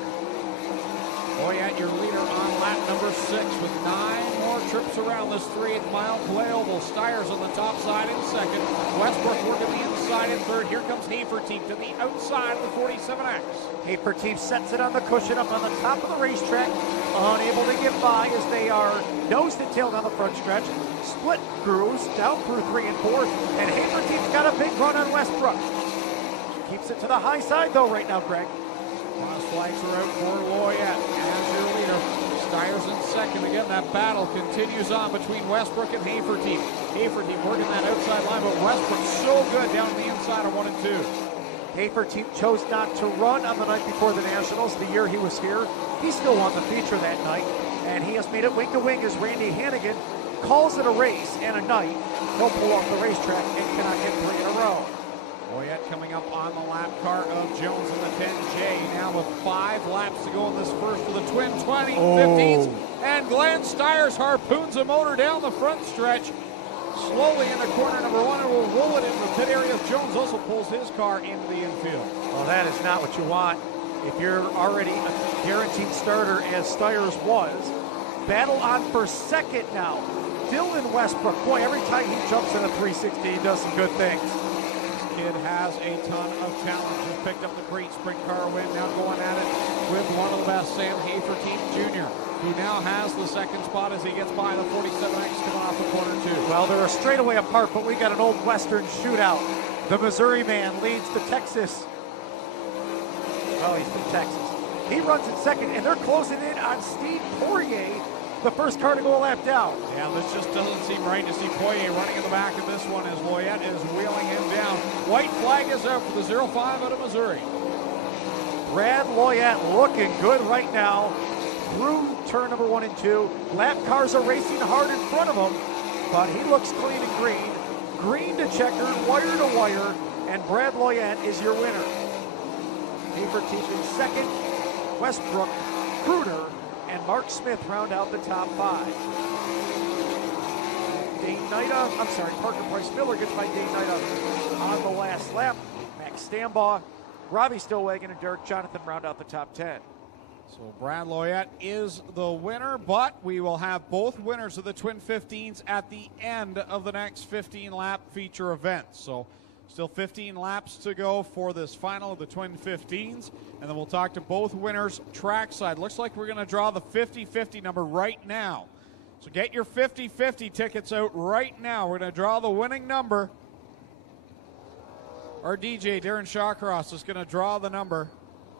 Loyette, your leader on lap number 6 with 9 more trips around this 3/8 mile play oval. Styres on the top side in 2nd. Westbrook working the inside in 3rd. Here comes Hafertein to the outside of the 47X. Hafertein sets it on the cushion up on the top of the racetrack, unable to get by as they are nose to tail down the front stretch. Split grooves down through 3 and 4, and Hafertein's got a big run on Westbrook. Keeps it to the high side though right now, Greg. Cross flags are out for Loyette as your leader. Styres in 2nd. Again, that battle continues on between Westbrook and Hafertein. Hafertein working that outside line, but Westbrook so good down the inside of 1 and 2. Hafertein chose not to run on the night before the Nationals. The year he was here, he still won the feature that night, and he has made it wing to wing as Randy Hannigan calls it a race and a night. He'll pull off the racetrack and cannot get 3 in a row. Loyette coming up on the lap car of Jones in the 10J now with 5 laps to go in this first for the twin 2015s. And Glenn Styres harpoons a motor down the front stretch. Slowly into corner number 1 and will roll it into the pit area as Jones also pulls his car into the infield. Well, that is not what you want if you're already a guaranteed starter as Styres was. Battle on for 2nd now. Dylan Westbrook, boy, every time he jumps in a 360, he does some good things. Kid has a ton of talent. Just picked up the great sprint car win. Now going at it with one of the best, Sam Hafertein Jr., who now has the 2nd spot as he gets by the 47X coming off of corner 2. Well, they're a straightaway apart, but we got an old Western shootout. The Missouri man leads the Texas. Well, he's from Texas. He runs in 2nd, and they're closing in on Steve Poirier, the first car to go a lap down. Yeah, this just doesn't seem right to see Poirier running in the back of this one as Loyette is wheeling him down. White flag is out for the 05 out of Missouri. Brad Loyette looking good right now through turn number 1 and 2. Lap cars are racing hard in front of him, but he looks clean and green. Green to checkered, wire to wire, and Brad Loyette is your winner. Hafertein in 2nd, Westbrook, Kruger, and Mark Smith round out the top 5. Parker Price Miller gets by Dane Knighta on the last lap. Max Stambaugh, Robbie Stillwagon, and Derek Jonathan round out the top 10. So Brad Loyette is the winner, but we will have both winners of the Twin 15s at the end of the next 15-lap feature event. So still 15 laps to go for this final of the Twin 15s, and then we'll talk to both winners trackside. Looks like we're going to draw the 50-50 number right now. So get your 50-50 tickets out right now. We're going to draw the winning number. Our DJ, Darren Shawcross, is going to draw the number.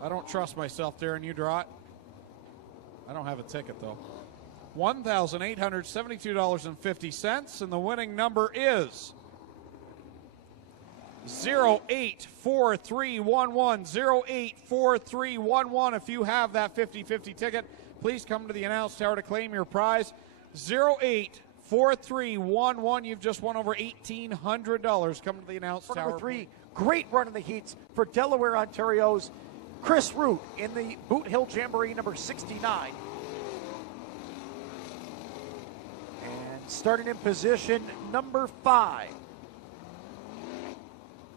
I don't trust myself, Darren. You draw it. I don't have a ticket, though. $1,872.50, and the winning number is 084311. 084311. If you have that 50-50 ticket, please come to the announce tower to claim your prize. 084311. You've just won over $1,800. Come to the announce tower. Number 3, great run in the heats for Delaware, Ontario's Chris Root in the Boot Hill Jamboree number 69. And starting in position number 5.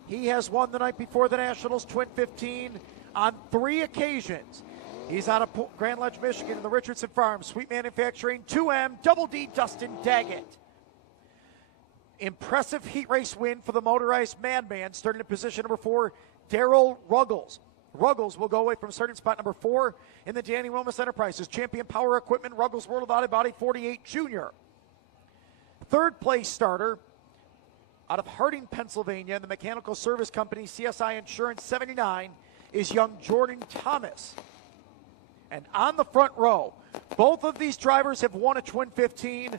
He has won the night before the Nationals Twin 15 on 3 occasions. He's out of Grand Ledge, Michigan in the Richardson Farm. Sweet Manufacturing, 2M, Double D, Dustin Daggett. Impressive heat race win for the motorized Madman. Starting in position number 4, Daryl Ruggles. Ruggles will go away from starting spot number 4 in the Danny Romas Enterprises. Champion Power Equipment, Ruggles World Auto Body 48 Junior. Third place starter out of Harding, Pennsylvania, in the Mechanical Service Company, CSI Insurance 79, is young Jordan Thomas. And on the front row, both of these drivers have won a Twin 15,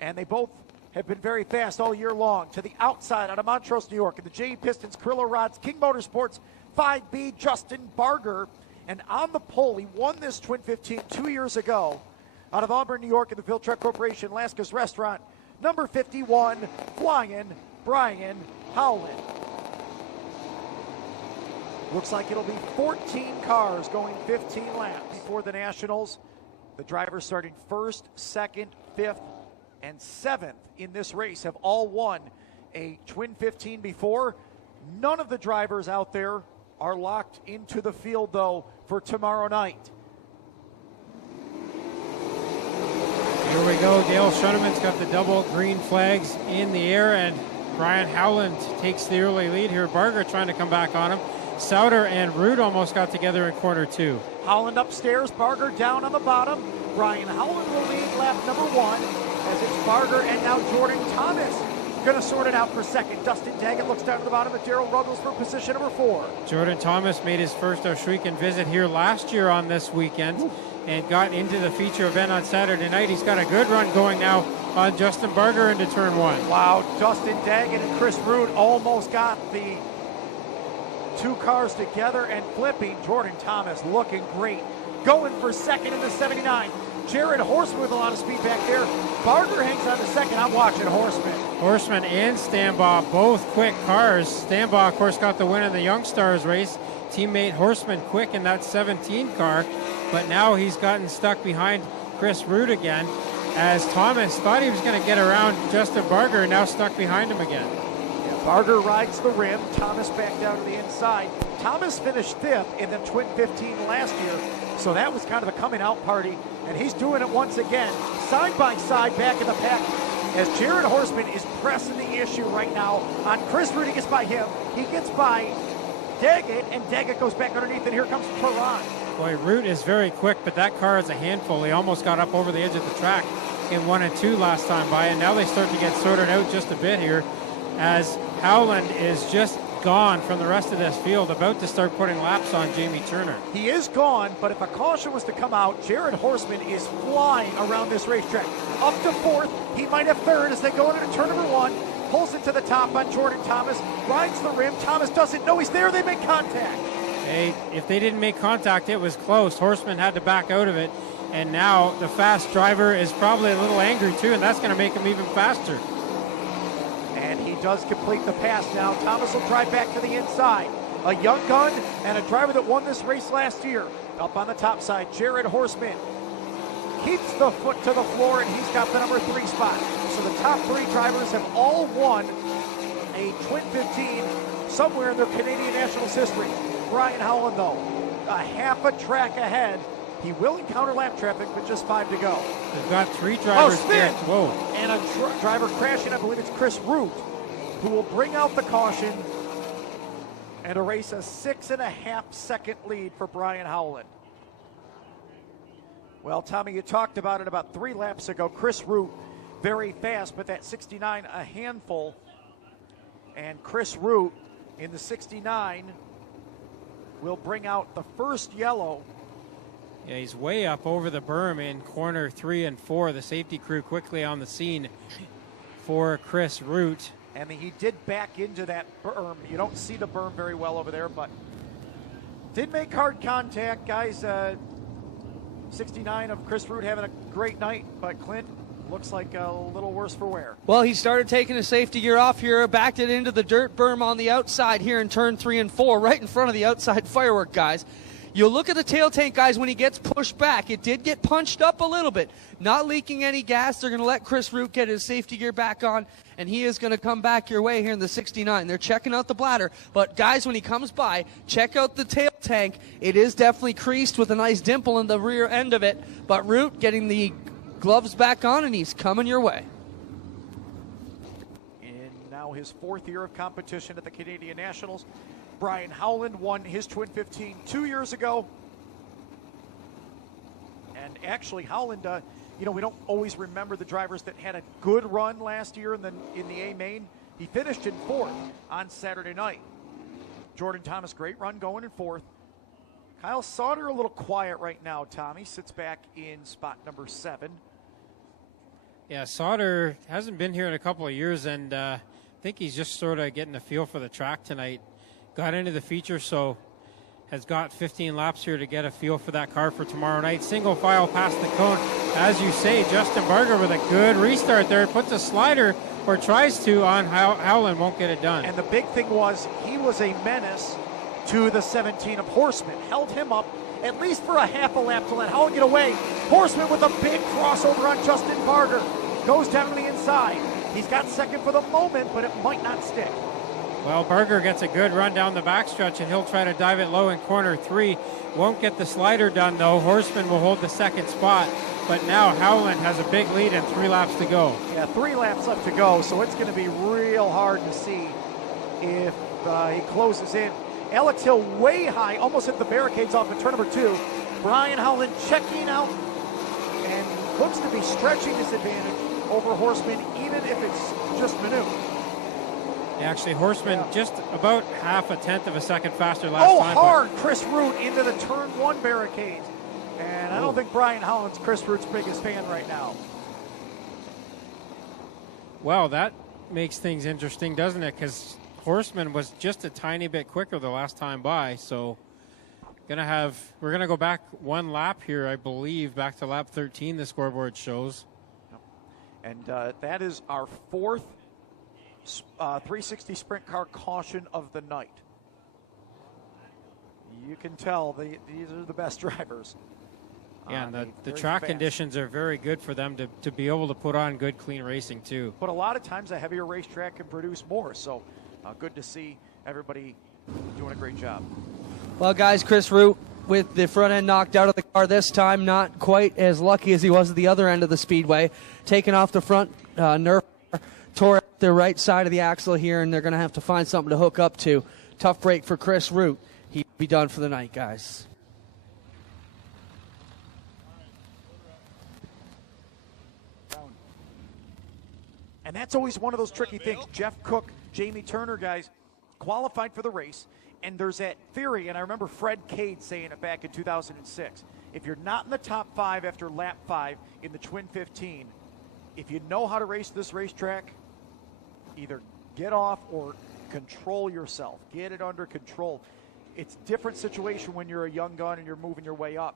and they both have been very fast all year long. To the outside, out of Montrose, New York, in the J.E. Pistons, Carrillo Rods, King Motorsports, 5B, Justin Barger. And on the pole, he won this Twin 15 2 years ago out of Auburn, New York, in the Phil Truck Corporation, Lasca's Restaurant, number 51, flying Brian Howland. Looks like it'll be 14 cars going 15 laps before the Nationals. The drivers starting first, second, fifth, and 7th in this race have all won a Twin 15 before. None of the drivers out there are locked into the field, though, for tomorrow night. Here we go. Dale Schoeneman's got the double green flags in the air, and Brian Howland takes the early lead here. Barger trying to come back on him. Souter and Root almost got together in corner 2. Howland upstairs, Barger down on the bottom. Brian Howland will lead lap number 1 as it's Barger and now Jordan Thomas going to sort it out for second. Dustin Daggett looks down to the bottom of Daryl Ruggles for position number 4. Jordan Thomas made his first Oshweekend visit here last year on this weekend and got into the feature event on Saturday night. He's got a good run going now on Justin Barger into turn 1. Wow, Dustin Daggett and Chris Root almost got the 2 cars together and flipping. Jordan Thomas looking great. Going for second in the 79. Jared Horseman with a lot of speed back there. Barger hangs on to second. I'm watching Horseman. Horseman and Stambaugh, both quick cars. Stambaugh, of course, got the win in the Young Stars race. Teammate Horseman quick in that 17 car, but now he's gotten stuck behind Chris Root again, as Thomas thought he was going to get around Justin Barger, now stuck behind him again. Yeah, Barger rides the rim. Thomas back down to the inside. Thomas finished 5th in the Twin 15 last year, so that was kind of a coming out party, and he's doing it once again, side by side back in the pack, as Jared Horseman is pressing the issue right now on Chris Root. He gets by him. He gets by Daggett, and Daggett goes back underneath, and here comes Perron. Boy, Root is very quick, but that car is a handful. He almost got up over the edge of the track in 1 and 2 last time by, and now they start to get sorted out just a bit here, as Howland is just gone from the rest of this field, about to start putting laps on Jamie Turner. He is gone, but if a caution was to come out, Jared Horseman is flying around this racetrack. Up to 4th, he might have 3rd as they go into turn number 1, pulls it to the top on Jordan Thomas, rides the rim. Thomas doesn't know he's there. They make contact. Hey, if they didn't make contact, it was close. Horseman had to back out of it, and now the fast driver is probably a little angry too, and that's going to make him even faster. And he does complete the pass now. Thomas will drive back to the inside. A young gun and a driver that won this race last year. Up on the top side, Jared Horseman keeps the foot to the floor, and he's got the number 3 spot. So the top 3 drivers have all won a Twin 15 somewhere in their Canadian Nationals history. Brian Howland, though, a half a track ahead. He will encounter lap traffic with just 5 to go. They've got 3 drivers. Spin! Whoa. And a driver crashing. I believe it's Chris Root, who will bring out the caution and erase a 6.5 second lead for Brian Howland. Well, Tommy, you talked about it about 3 laps ago. Chris Root, very fast, but that 69 a handful. And Chris Root in the 69 will bring out the first yellow. Yeah, he's way up over the berm in corner 3 and 4. The safety crew quickly on the scene for Chris Root. And he did back into that berm. You don't see the berm very well over there, but did make hard contact, guys. 69 of Chris Root having a great night, but Clint looks like a little worse for wear. Well, he started taking his safety gear off here, backed it into the dirt berm on the outside here in turn 3 and 4, right in front of the outside firework guys. You'll look at the tail tank, guys, when he gets pushed back. It did get punched up a little bit. Not leaking any gas. They're going to let Chris Root get his safety gear back on, and he is going to come back your way here in the 69. They're checking out the bladder. But, guys, when he comes by, check out the tail tank. It is definitely creased with a nice dimple in the rear end of it. But Root getting the gloves back on, and he's coming your way. In now his 4th year of competition at the Canadian Nationals, Brian Howland won his Twin 15 2 years ago. And actually, Howland, we don't always remember the drivers that had a good run last year in the A main. He finished in 4th on Saturday night. Jordan Thomas, great run going in 4th. Kyle Sauter a little quiet right now, Tommy. Sits back in spot number 7. Yeah, Sauter hasn't been here in a couple of years, and I think he's just sort of getting a feel for the track tonight. Got into the feature, so has got 15 laps here to get a feel for that car for tomorrow night. Single file past the cone. As you say, Justin Barger with a good restart there. Puts a slider, or tries to, on Howland. Won't get it done. And the big thing was, he was a menace to the 17 of Horseman. Held him up at least for a half a lap to let Howland get away. Horseman with a big crossover on Justin Barger. Goes down to the inside. He's got second for the moment, but it might not stick. Well, Barger gets a good run down the backstretch, and he'll try to dive it low in corner 3. Won't get the slider done, though. Horseman will hold the second spot. But now Howland has a big lead and 3 laps to go. Yeah, 3 laps left to go, so it's going to be real hard to see if he closes in. Alex Hill way high, almost hit the barricades off of turn number 2. Brian Howland checking out and looks to be stretching his advantage over Horseman, even if it's just minute. Actually, Horseman just about half a tenth of a second faster last time. Hard! Chris Root into the turn 1 barricade. And I don't think Brian Howland's Chris Root's biggest fan right now. Well, that makes things interesting, doesn't it? Because Horseman was just a tiny bit quicker the last time by. So we're gonna go back 1 lap here, I believe, back to lap 13. The scoreboard shows. And that is our 4th 360 sprint car caution of the night. You can tell these are the best drivers. Yeah, and the track conditions are very good for them to be able to put on good, clean racing, too. But a lot of times a heavier racetrack can produce more, so good to see everybody doing a great job. Well, guys, Chris Root with the front end knocked out of the car this time, not quite as lucky as he was at the other end of the speedway. Taking off the front Nerf, tore the right side of the axle here, and they're going to have to find something to hook up to. Tough break for Chris Root. He'll be done for the night, guys. And that's always one of those tricky things. Jeff Cook, Jamie Turner, guys, qualified for the race. And there's that theory, and I remember Fred Cade saying it back in 2006. If you're not in the top 5 after lap 5 in the Twin 15, if you know how to race this racetrack, either get off or control yourself. Get it under control. It's a different situation when you're a young gun and you're moving your way up.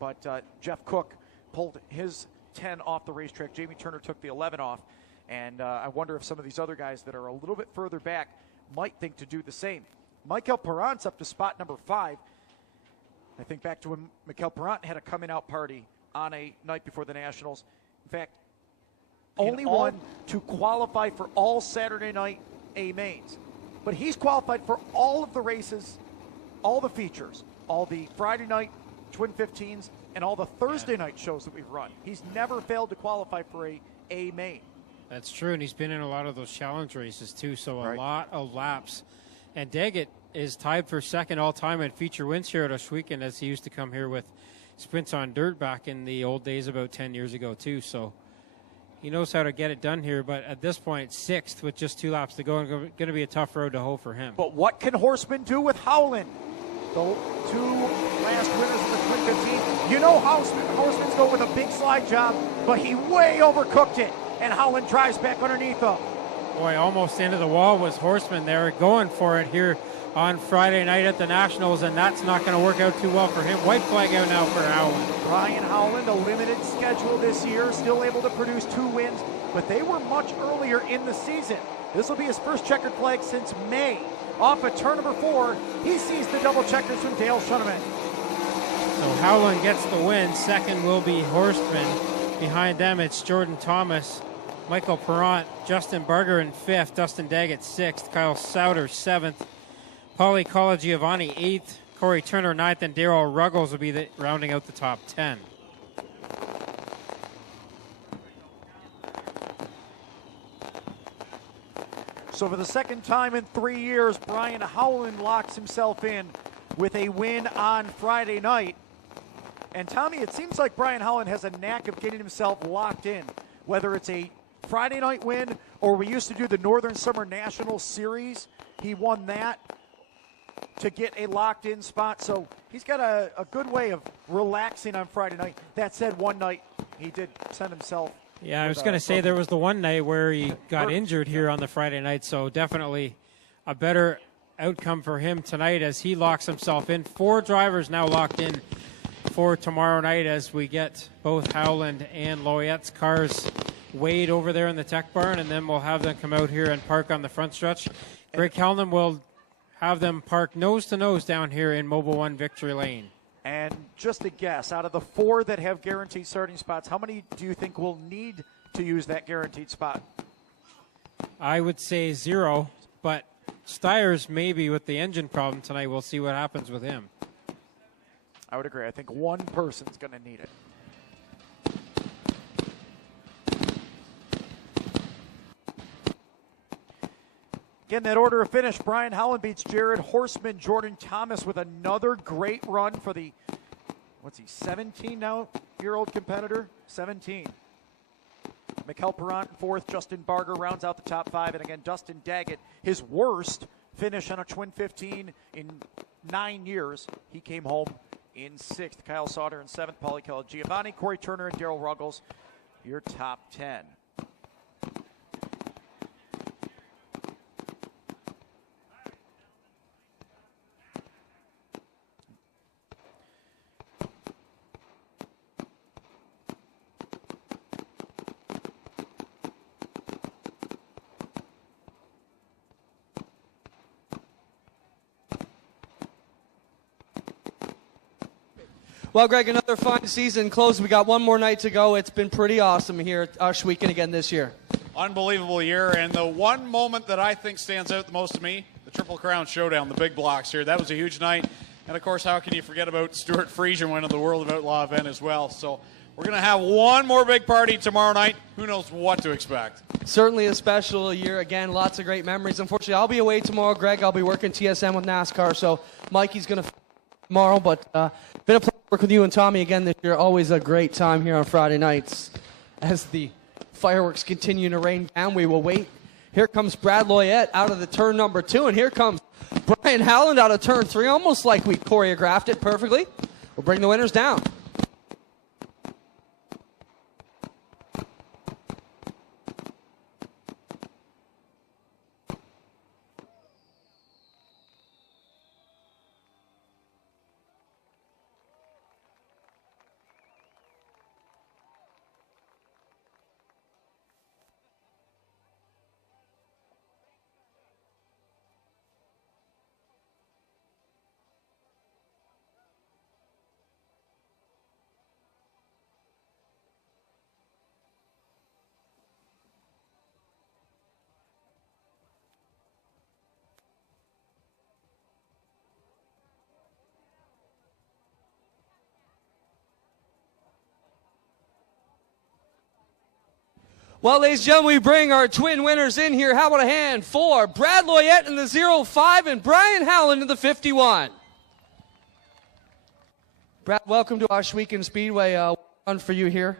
But Jeff Cook pulled his 10 off the racetrack. Jamie Turner took the 11 off. And I wonder if some of these other guys that are a little bit further back might think to do the same. Michael Perrant's up to spot number 5. I think back to when Michael Perrant had a coming out party on a night before the Nationals. In fact, only one to qualify for all Saturday night A mains. But he's qualified for all of the races, all the features, all the Friday night Twin 15s, and all the Thursday night shows that we've run. He's never failed to qualify for a main. That's true, and he's been in a lot of those challenge races too, so a lot of laps. And Daggett is tied for second all-time in feature wins here at Oshweekend, as he used to come here with sprints on dirt back in the old days about 10 years ago too. So he knows how to get it done here, but at this point, 6th with just 2 laps to go, and going to be a tough road to hoe for him. But what can Horseman do with Howland? The 2 last winners of the Twin 15. You know Horseman's going with a big slide job, but he way overcooked it. And Howland drives back underneath him. Boy, almost into the wall was Horseman there, going for it here on Friday night at the Nationals, and that's not going to work out too well for him. White flag out now for Howland. Brian Howland, a limited schedule this year, still able to produce 2 wins, but they were much earlier in the season. This will be his first checkered flag since May. Off at turn number 4, he sees the double checkers from Dale Schoenemann. So Howland gets the win. Second will be Horstman. Behind them, it's Jordan Thomas, Michael Perrant, Justin Barger in 5th, Dustin Daggett 6th, Kyle Sauter 7th, Paulie Colagiovanni 8th, Corey Turner 9th, and Daryl Ruggles will be rounding out the top 10. So for the second time in 3 years, Brian Howland locks himself in with a win on Friday night. And Tommy, it seems like Brian Howland has a knack of getting himself locked in, whether it's a Friday night win or we used to do the Northern Summer National Series. He won that to get a locked in spot. So he's got a good way of relaxing on Friday night. That said, one night he did send himself. Yeah, I was going to say there was the one night where he got injured here on the Friday night, so definitely a better outcome for him tonight as he locks himself in. 4 drivers now locked in for tomorrow night as we get both Howland and Loyette's cars weighed over there in the tech barn, and then we'll have them come out here and park on the front stretch. Greg Callan will have them park nose to nose down here in Mobil 1 Victory Lane. And just a guess, out of the 4 that have guaranteed starting spots, how many do you think will need to use that guaranteed spot? I would say 0, but Styres maybe with the engine problem tonight. We'll see what happens with him. I would agree. I think one person's going to need it. Again, that order of finish, Brian Howland beats Jared Horstman, Jordan Thomas with another great run for the, 17 now, year-old competitor? 17. Mikel Perrant in 4th, Justin Barger rounds out the top 5, and again, Dustin Daggett, his worst finish on a Twin 15 in 9 years. He came home in 6th. Kyle Sauter in 7th, Paulie Colagiovanni, Corey Turner, and Daryl Ruggles, your top 10. Well, Greg, another fine season closed. We got one more night to go. It's been pretty awesome here at Ashweekend again this year. Unbelievable year, and the one moment that I think stands out the most to me, the Triple Crown Showdown, the big blocks here. That was a huge night, and of course, how can you forget about Stuart Friesian winning the World of Outlaw event as well? So we're going to have one more big party tomorrow night. Who knows what to expect? Certainly a special year. Again, lots of great memories. Unfortunately, I'll be away tomorrow, Greg. I'll be working TSM with NASCAR, so Mikey's going to tomorrow, but been a pleasure to work with you and Tommy again this year. Always a great time here on Friday nights. As the fireworks continue to rain down, we will wait. Here comes Brad Loyette out of the turn number 2, and here comes Brian Howland out of turn 3, almost like we choreographed it perfectly. We'll bring the winners down. Well, ladies and gentlemen, we bring our twin winners in here. How about a hand for Brad Loyette in the 05 and Brian Howland in the 51? Brad, welcome to Ashweekend Speedway. Fun for you here.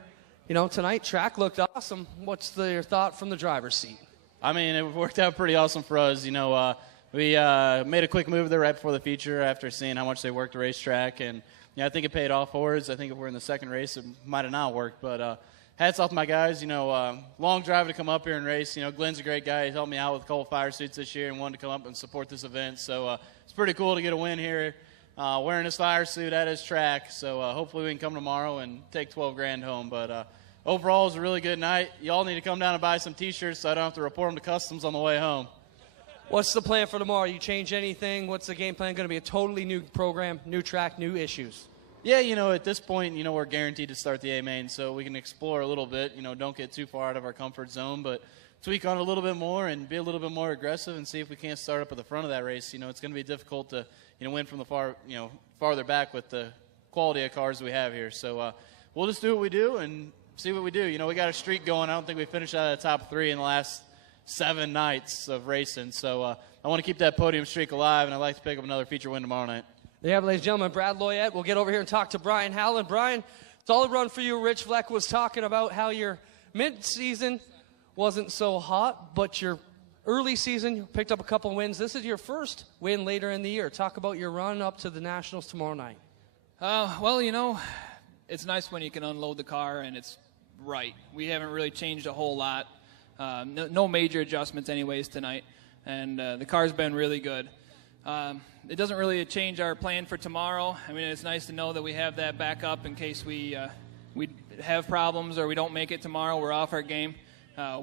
You know, tonight, track looked awesome. What's your thought from the driver's seat? I mean, it worked out pretty awesome for us. You know, we made a quick move there right before the feature after seeing how much they worked the racetrack. And, I think it paid off for us. I think if we're in the second race, it might have not worked. But hats off to my guys. You know, long drive to come up here and race. You know, Glenn's a great guy. He helped me out with cold fire suits this year and wanted to come up and support this event. So it's pretty cool to get a win here. Wearing his fire suit at his track. So hopefully we can come tomorrow and take 12 grand home. But overall, it was a really good night. Y'all need to come down and buy some T-shirts so I don't have to report them to customs on the way home. What's the plan for tomorrow? You change anything? What's the game plan going to be? A totally new program, new track, new issues? Yeah, at this point, we're guaranteed to start the A main, so we can explore a little bit. Don't get too far out of our comfort zone, but tweak on it a little bit more and be a little bit more aggressive and see if we can't start up at the front of that race. It's going to be difficult to, win from the farther back with the quality of cars we have here. So we'll just do what we do and see what we do. We got a streak going. I don't think we finished out of the top 3 in the last 7 nights of racing. So I want to keep that podium streak alive, and I'd like to pick up another feature win tomorrow night. There you have it, ladies and gentlemen, Brad Loyette. We'll get over here and talk to Brian Howland. Brian, solid run for you. Rich Fleck was talking about how your mid-season wasn't so hot, but your early season, you picked up a couple wins. This is your first win later in the year. Talk about your run up to the Nationals tomorrow night. Well, it's nice when you can unload the car and it's right. We haven't really changed a whole lot. No major adjustments anyways tonight, and the car's been really good. It doesn't really change our plan for tomorrow. I mean, it's nice to know that we have that backup in case we have problems or we don't make it tomorrow. We're off our game.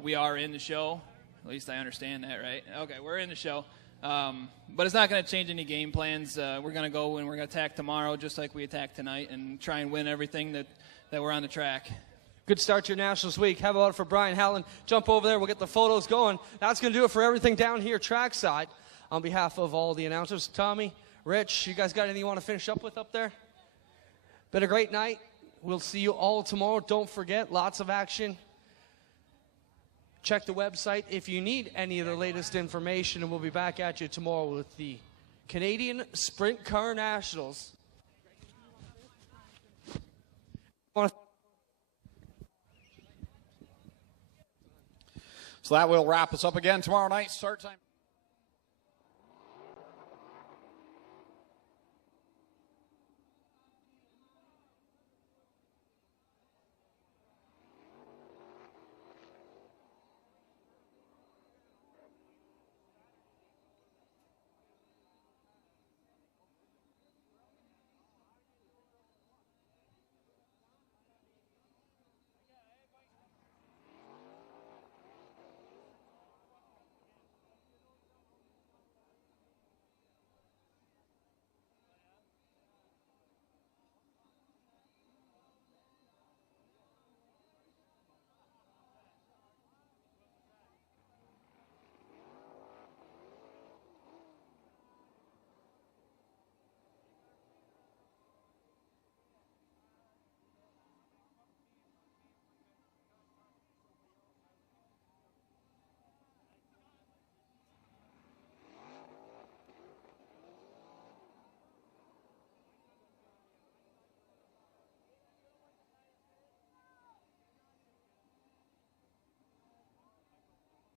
We are in the show. At least I understand that, right? Okay, we're in the show. But it's not going to change any game plans. We're going to go and we're going to attack tomorrow just like we attacked tonight and try and win everything that we're on the track. Good start to your Nationals week. How about it for Brian Howland? Jump over there. We'll get the photos going. That's going to do it for everything down here trackside. On behalf of all the announcers, Tommy, Rich, you guys got anything you want to finish up with up there? Been a great night. We'll see you all tomorrow. Don't forget, lots of action. Check the website if you need any of the latest information, and we'll be back at you tomorrow with the Canadian Sprint Car Nationals. So that will wrap us up again tomorrow night. Start time.